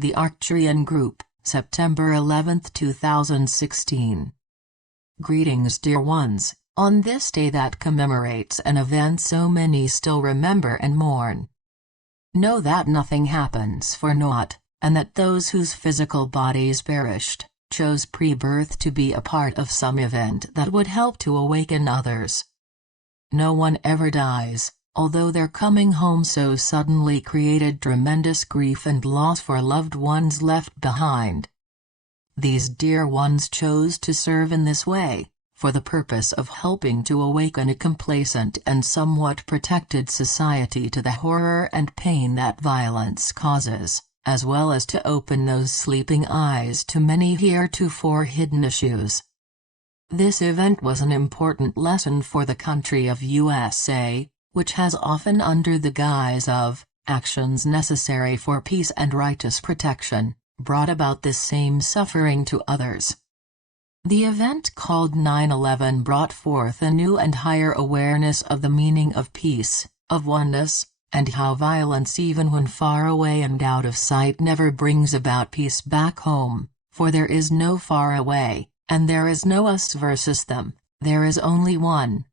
The Arcturian Group, September 11, 2016. Greetings, dear ones, on this day that commemorates an event so many still remember and mourn. Know that nothing happens for naught, and that those whose physical bodies perished, chose pre-birth to be a part of some event that would help to awaken others. No one ever dies, although their coming home so suddenly created tremendous grief and loss for loved ones left behind. These dear ones chose to serve in this way, for the purpose of helping to awaken a complacent and somewhat protected society to the horror and pain that violence causes, as well as to open those sleeping eyes to many heretofore hidden issues. This event was an important lesson for the country of USA, which has often under the guise of actions necessary for peace and righteous protection, brought about this same suffering to others. The event called 9/11 brought forth a new and higher awareness of the meaning of peace, of oneness, and how violence even when far away and out of sight never brings about peace back home, for there is no far away, and there is no us versus them, there is only one.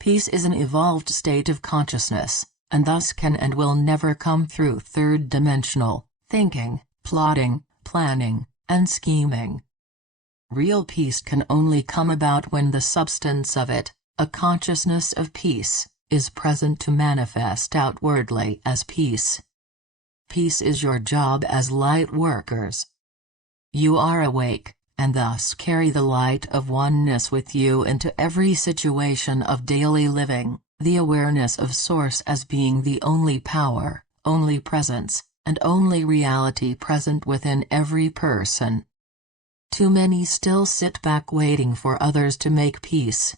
Peace is an evolved state of consciousness, and thus can and will never come through third-dimensional thinking, plotting, planning, and scheming. Real peace can only come about when the substance of it, a consciousness of peace, is present to manifest outwardly as peace. Peace is your job as light workers. You are awake, and thus carry the light of oneness with you into every situation of daily living, the awareness of Source as being the only power, only presence, and only reality present within every person. Too many still sit back waiting for others to make peace.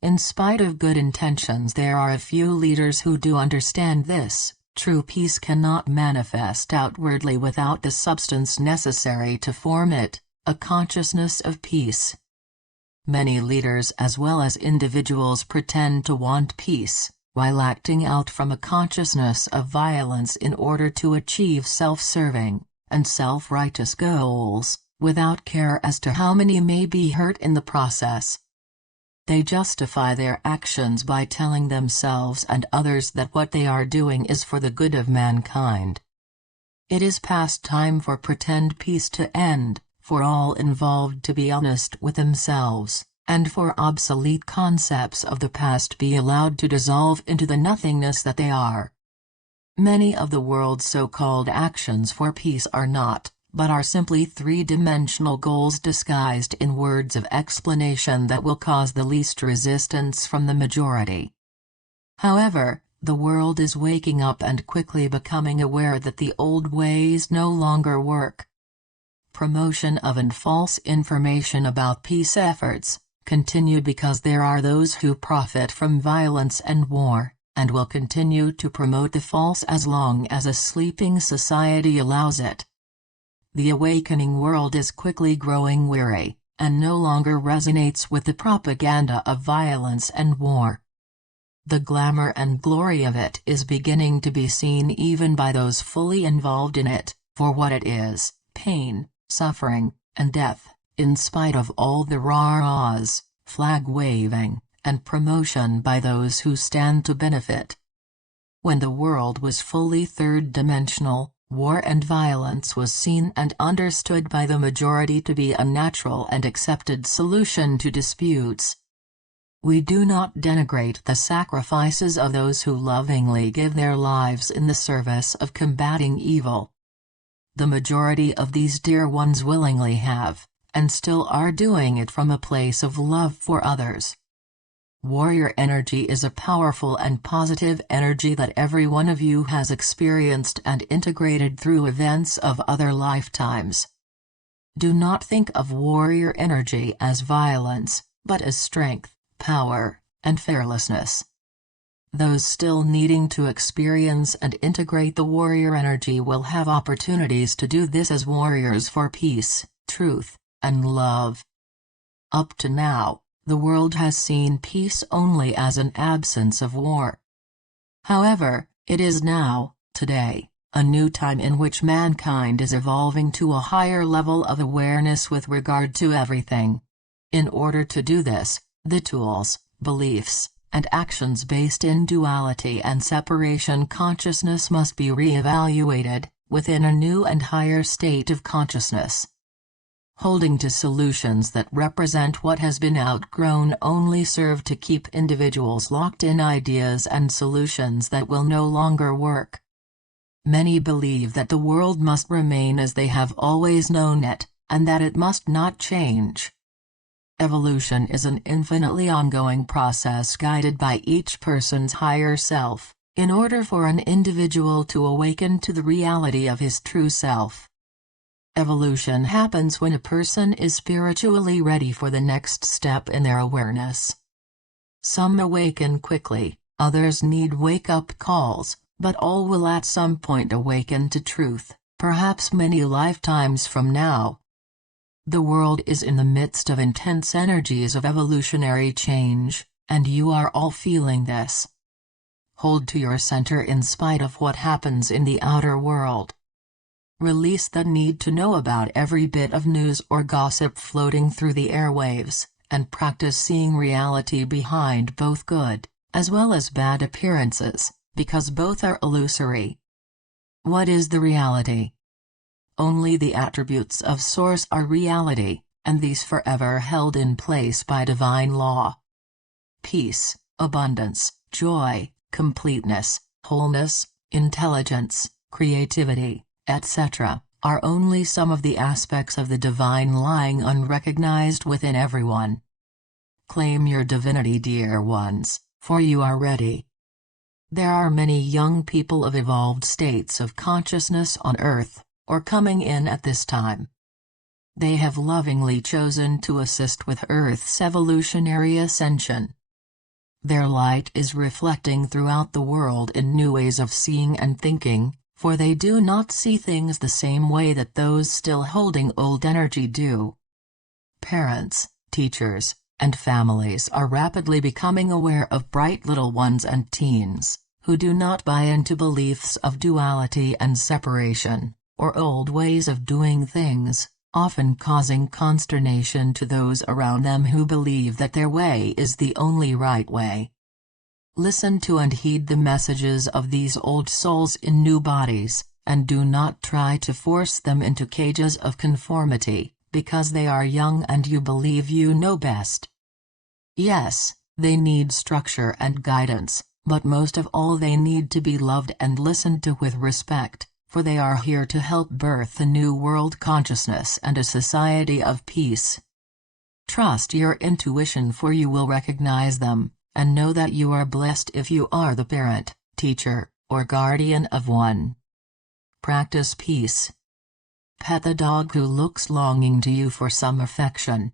In spite of good intentions, there are a few leaders who do understand this. True peace cannot manifest outwardly without the substance necessary to form it, a consciousness of peace. Many leaders as well as individuals pretend to want peace, while acting out from a consciousness of violence in order to achieve self-serving and self-righteous goals, without care as to how many may be hurt in the process. They justify their actions by telling themselves and others that what they are doing is for the good of mankind. It is past time for pretend peace to end, for all involved to be honest with themselves, and for obsolete concepts of the past be allowed to dissolve into the nothingness that they are. Many of the world's so-called actions for peace are not, but are simply three-dimensional goals disguised in words of explanation that will cause the least resistance from the majority. However, the world is waking up and quickly becoming aware that the old ways no longer work. Promotion of and false information about peace efforts continue because there are those who profit from violence and war, and will continue to promote the false as long as a sleeping society allows it. The awakening world is quickly growing weary, and no longer resonates with the propaganda of violence and war. The glamour and glory of it is beginning to be seen even by those fully involved in it, for what it is: pain, suffering, and death, in spite of all the rah-rahs, flag-waving, and promotion by those who stand to benefit. When the world was fully third-dimensional, war and violence was seen and understood by the majority to be a natural and accepted solution to disputes. We do not denigrate the sacrifices of those who lovingly give their lives in the service of combating evil. The majority of these dear ones willingly have, and still are doing it from a place of love for others. Warrior energy is a powerful and positive energy that every one of you has experienced and integrated through events of other lifetimes. Do not think of warrior energy as violence, but as strength, power, and fearlessness. Those still needing to experience and integrate the warrior energy will have opportunities to do this as warriors for peace, truth, and love. Up to now, the world has seen peace only as an absence of war. However, it is now, today, a new time in which mankind is evolving to a higher level of awareness with regard to everything. In order to do this, the tools, beliefs, and actions based in duality and separation consciousness must be re-evaluated, within a new and higher state of consciousness. Holding to solutions that represent what has been outgrown only serve to keep individuals locked in ideas and solutions that will no longer work. Many believe that the world must remain as they have always known it, and that it must not change. Evolution is an infinitely ongoing process guided by each person's higher self, in order for an individual to awaken to the reality of his true self. Evolution happens when a person is spiritually ready for the next step in their awareness. Some awaken quickly, others need wake-up calls, but all will at some point awaken to truth, perhaps many lifetimes from now. The world is in the midst of intense energies of evolutionary change, and you are all feeling this. Hold to your center in spite of what happens in the outer world. Release the need to know about every bit of news or gossip floating through the airwaves, and practice seeing reality behind both good, as well as bad appearances, because both are illusory. What is the reality? Only the attributes of Source are reality, and these forever held in place by divine law. Peace, abundance, joy, completeness, wholeness, intelligence, creativity, etc., are only some of the aspects of the divine lying unrecognized within everyone. Claim your divinity, dear ones, for you are ready. There are many young people of evolved states of consciousness on Earth, or coming in at this time. They have lovingly chosen to assist with Earth's evolutionary ascension. Their light is reflecting throughout the world in new ways of seeing and thinking, for they do not see things the same way that those still holding old energy do. Parents, teachers, and families are rapidly becoming aware of bright little ones and teens, who do not buy into beliefs of duality and separation, or old ways of doing things, often causing consternation to those around them who believe that their way is the only right way. Listen to and heed the messages of these old souls in new bodies, and do not try to force them into cages of conformity, because they are young and you believe you know best. Yes, they need structure and guidance, but most of all they need to be loved and listened to with respect, for they are here to help birth a new world consciousness and a society of peace. Trust your intuition, for you will recognize them, and know that you are blessed if you are the parent, teacher, or guardian of one. Practice peace. Pet the dog who looks longing to you for some affection.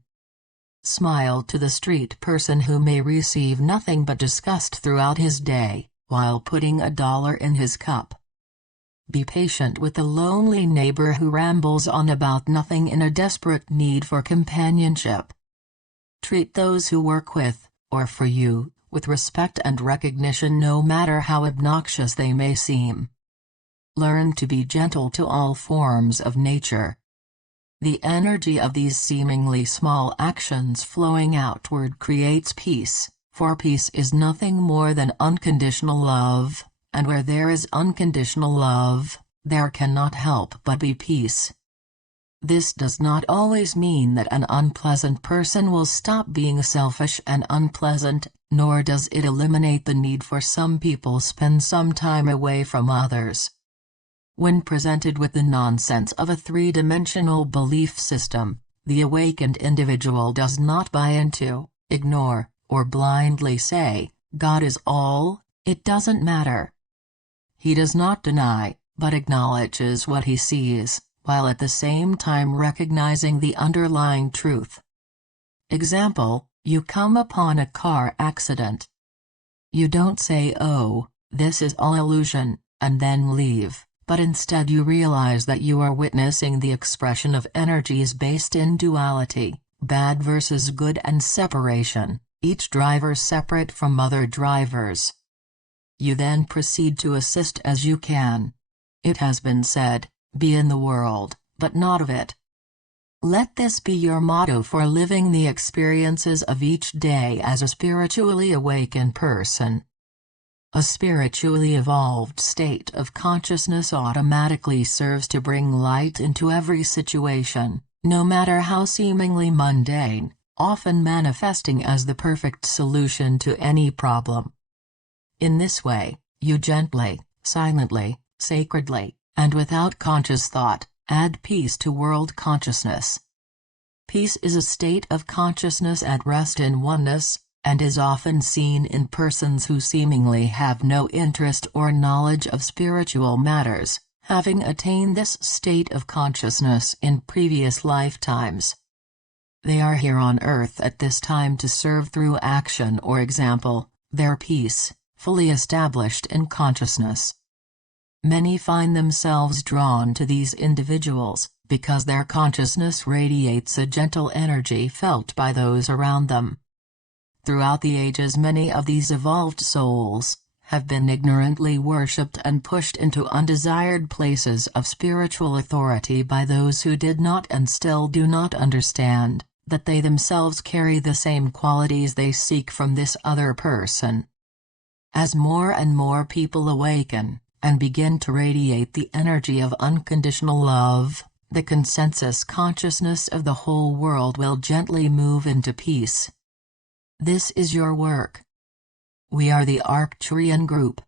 Smile to the street person who may receive nothing but disgust throughout his day, while putting $1 in his cup. Be patient with the lonely neighbor who rambles on about nothing in a desperate need for companionship. Treat those who work with, or for you, with respect and recognition, no matter how obnoxious they may seem. Learn to be gentle to all forms of nature. The energy of these seemingly small actions flowing outward creates peace, for peace is nothing more than unconditional love, and where there is unconditional love, there cannot help but be peace. This does not always mean that an unpleasant person will stop being selfish and unpleasant, nor does it eliminate the need for some people spend some time away from others. When presented with the nonsense of a three-dimensional belief system, the awakened individual does not buy into, ignore, or blindly say, "God is all, it doesn't matter." He does not deny, but acknowledges what he sees, while at the same time recognizing the underlying truth. Example, you come upon a car accident. You don't say, "Oh, this is all illusion," and then leave, but instead you realize that you are witnessing the expression of energies based in duality, bad versus good, and separation, each driver separate from other drivers. You then proceed to assist as you can. It has been said, "Be in the world, but not of it." Let this be your motto for living the experiences of each day as a spiritually awakened person. A spiritually evolved state of consciousness automatically serves to bring light into every situation, no matter how seemingly mundane, often manifesting as the perfect solution to any problem. In this way, you gently, silently, sacredly, and without conscious thought, add peace to world consciousness. Peace is a state of consciousness at rest in oneness, and is often seen in persons who seemingly have no interest or knowledge of spiritual matters, having attained this state of consciousness in previous lifetimes. They are here on earth at this time to serve through action or example, their peace, fully established in consciousness. Many find themselves drawn to these individuals, because their consciousness radiates a gentle energy felt by those around them. Throughout the ages, many of these evolved souls have been ignorantly worshipped and pushed into undesired places of spiritual authority by those who did not and still do not understand that they themselves carry the same qualities they seek from this other person. As more and more people awaken and begin to radiate the energy of unconditional love, the consensus consciousness of the whole world will gently move into peace. This is your work. We are the Arcturian group,